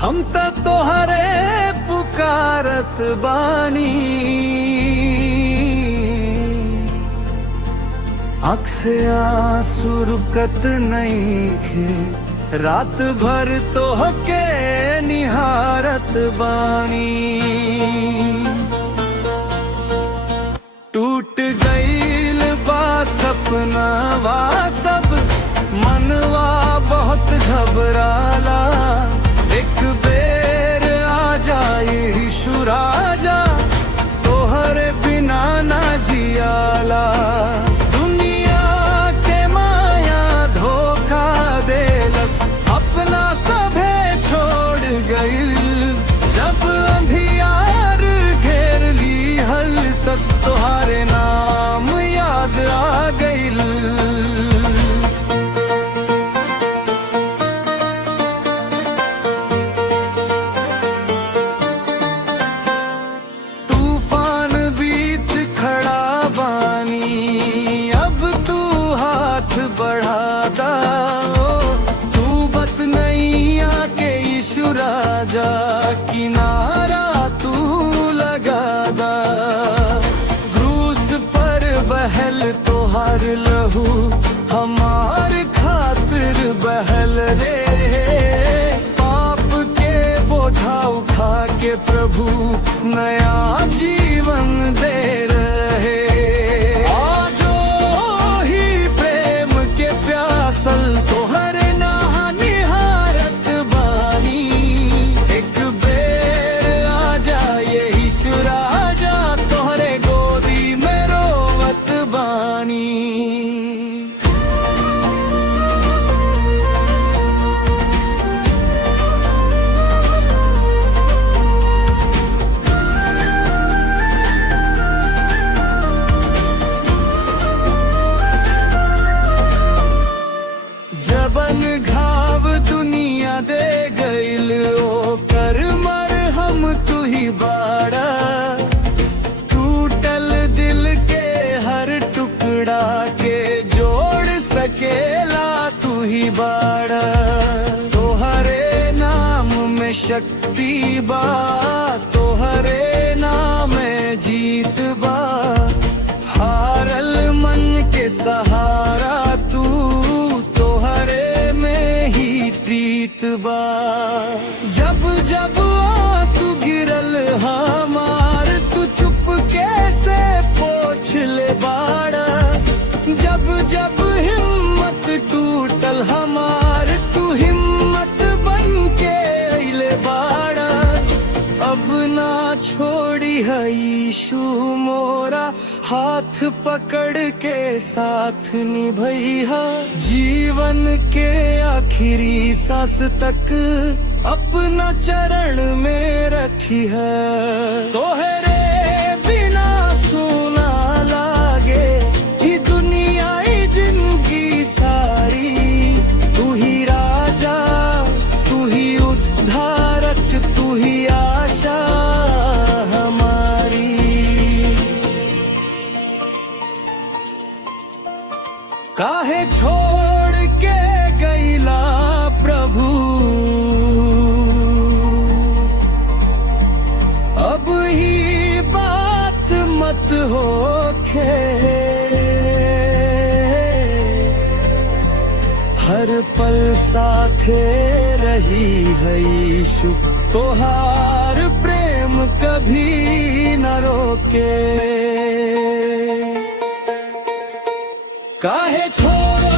हम तोहरे पुकारत बानी। आँख से आंसू रुकत नहीं खे, रात भर तोहके निहारत बानी। टूट गईल बा सपना वा सब, मनवा बहुत घबराला। एक बेर आ जाए यीशु राजा, तोहरे बिना ना जियाला। दुनिया के माया धोखा देलस, अपना सभे छोड़ गईल। जब अंधियार घेर ली हलसस, तोहारे नाम याद आ गईल। तूफान बीच खड़ा बानी, अब तू हाथ बढ़ादा। तू बत नहीं आके यीशु राजा, किनारा तू लगादा। क्रूस पर बहल तोहार लहू, हमार खातिर बहल रे। पाप के बोझा उठा के प्रभु नया जीवन दे रहे। आजो ही प्रेम के प्यासल, तोहरे नहा निहारत बानी। एक बेर आ जाए यीशु राजा, तोहरे गोदी में रोवत बानी। जबन घाव दुनिया दे गईल, ओ कर मर हम तू ही बाड़ा। टूटल दिल के हर टुकड़ा के जोड़ सकेला तू ही बाड़ा। तोहरे नाम में शक्ति बा, तोहरे नाम में जीत बा। हारल मन के सहारा तू, तोहरे में ही प्रीत बा। जब जब आंसू गिरल हमार, तू चुप कैसे पोछ ले बाड़ा। जब जब हिम्मत टूटल हमार, तू हिम्मत बन के अइले बाड़ा। अब ना छोड़ी है यीशु मोरा, हाथ पकड़ के साथ निभैया। जीवन के आखिरी सांस तक अपना चरण में रखी है। तोहरे बिना सुना लागे ये दुनिया ये जिंदगी सारी। तू ही राजा, तू ही उद्धारक, तू ही आशा हमारी। काहे छोड़ के गईला प्रभु, अब ही बात मत होखे। हर पल साथे रही है यीशु, तोहार प्रेम कभी न रोके। काहे छोड़